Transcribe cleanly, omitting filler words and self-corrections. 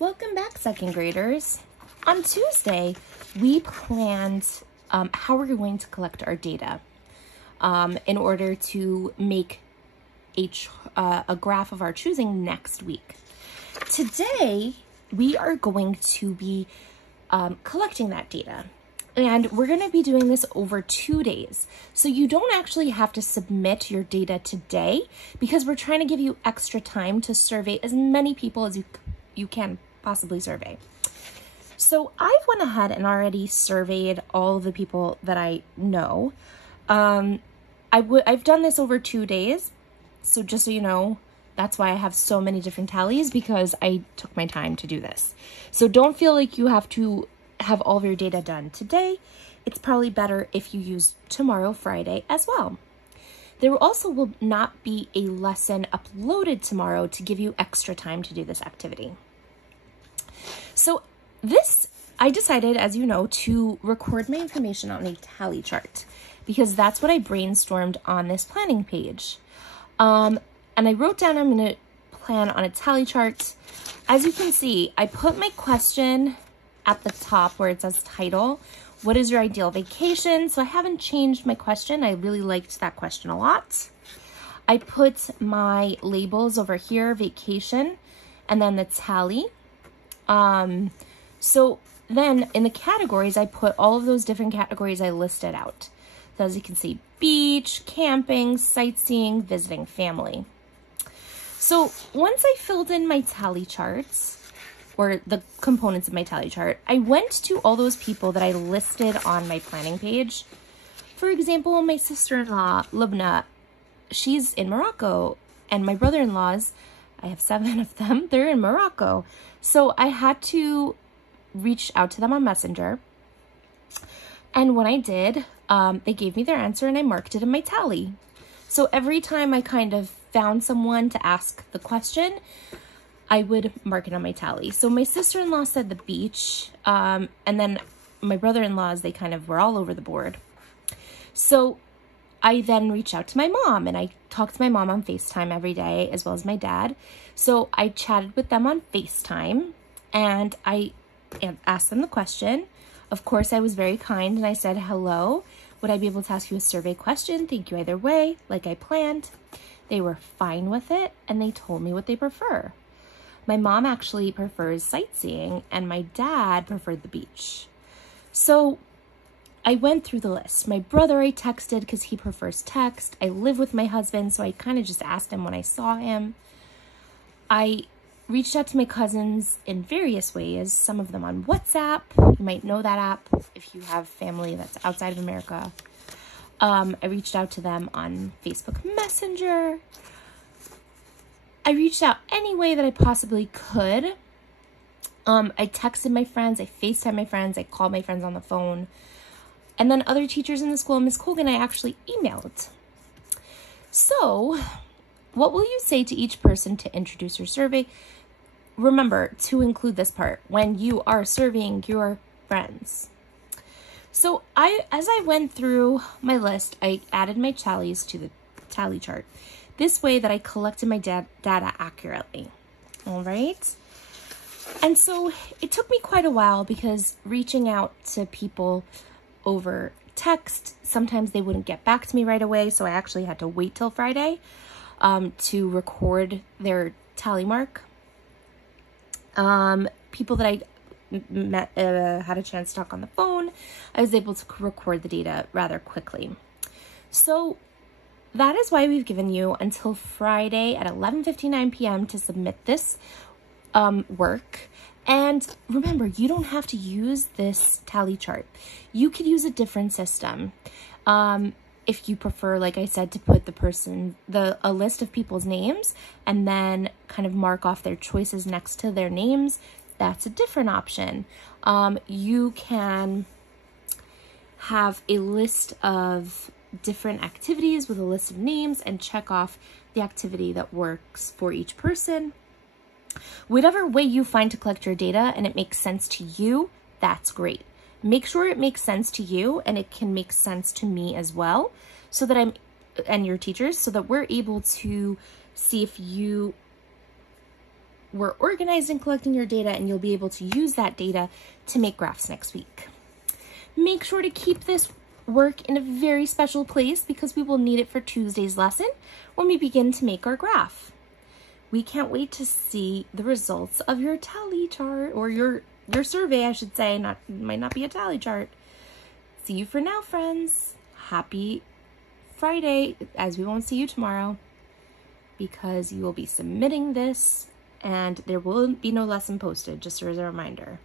Welcome back, second graders. On Tuesday, we planned how we're going to collect our data in order to make a graph of our choosing next week. Today, we are going to be collecting that data. And we're going to be doing this over 2 days. So you don't actually have to submit your data today because we're trying to give you extra time to survey as many people as you can possibly survey. So I've went ahead and already surveyed all of the people that I know. I've done this over 2 days. So just so you know, that's why I have so many different tallies, because I took my time to do this. So don't feel like you have to have all of your data done today. It's probably better if you use tomorrow, Friday, as well. There also will not be a lesson uploaded tomorrow to give you extra time to do this activity. So I decided, as you know, to record my information on a tally chart because that's what I brainstormed on this planning page. And I wrote down I'm going to plan on a tally chart. As you can see, I put my question at the top where it says title. What is your ideal vacation? So I haven't changed my question. I really liked that question a lot. I put my labels over here, vacation, and then the tally. So then in the categories, I put all of those different categories I listed out. So as you can see, beach, camping, sightseeing, visiting family. So once I filled in my tally charts, or the components of my tally chart, I went to all those people that I listed on my planning page. For example, my sister-in-law, Lubna, she's in Morocco, and my brother-in-laws, I have 7 of them, they're in Morocco. So I had to reach out to them on Messenger. And when I did, they gave me their answer and I marked it in my tally. So every time I kind of found someone to ask the question, I would mark it on my tally. So my sister-in-law said the beach, and then my brother-in-laws, they kind of were all over the board. So I then reached out to my mom, and I talked to my mom on FaceTime every day, as well as my dad. So I chatted with them on FaceTime, and I asked them the question. Of course, I was very kind, and I said, hello, would I be able to ask you a survey question? Thank you either way, like I planned. They were fine with it, and they told me what they prefer. My mom actually prefers sightseeing, and my dad preferred the beach. So I went through the list. My brother I texted because he prefers text. I live with my husband, so I kind of just asked him when I saw him. I reached out to my cousins in various ways, some of them on WhatsApp. You might know that app if you have family that's outside of America. I reached out to them on Facebook Messenger. I reached out any way that I possibly could. I texted my friends, I FaceTimed my friends, I called my friends on the phone. And then other teachers in the school, Ms. Colgan, I actually emailed. So, what will you say to each person to introduce your survey? Remember to include this part when you are surveying your friends. So, as I went through my list, I added my tallies to the tally chart. This way that I collected my data accurately. All right. And so it took me quite a while because reaching out to people over text, sometimes they wouldn't get back to me right away. So I actually had to wait till Friday to record their tally mark. People that I met, had a chance to talk on the phone, I was able to record the data rather quickly. So that is why we've given you until Friday at 11:59 p.m. to submit this work. And remember, you don't have to use this tally chart. You could use a different system. If you prefer, like I said, to put a list of people's names and then kind of mark off their choices next to their names, that's a different option. You can have a list of different activities with a list of names and check off the activity that works for each person. Whatever way you find to collect your data and it makes sense to you, that's great. Make sure it makes sense to you and it can make sense to me as well, so that and your teachers, so that we're able to see if you we're organized and collecting your data, and you'll be able to use that data to make graphs next week. Make sure to keep this work in a very special place because we will need it for Tuesday's lesson when we begin to make our graph. We can't wait to see the results of your tally chart, or your survey, I should say. Might not be a tally chart. See you for now, friends. Happy Friday, as we won't see you tomorrow because you will be submitting this and there will be no lesson posted, just as a reminder.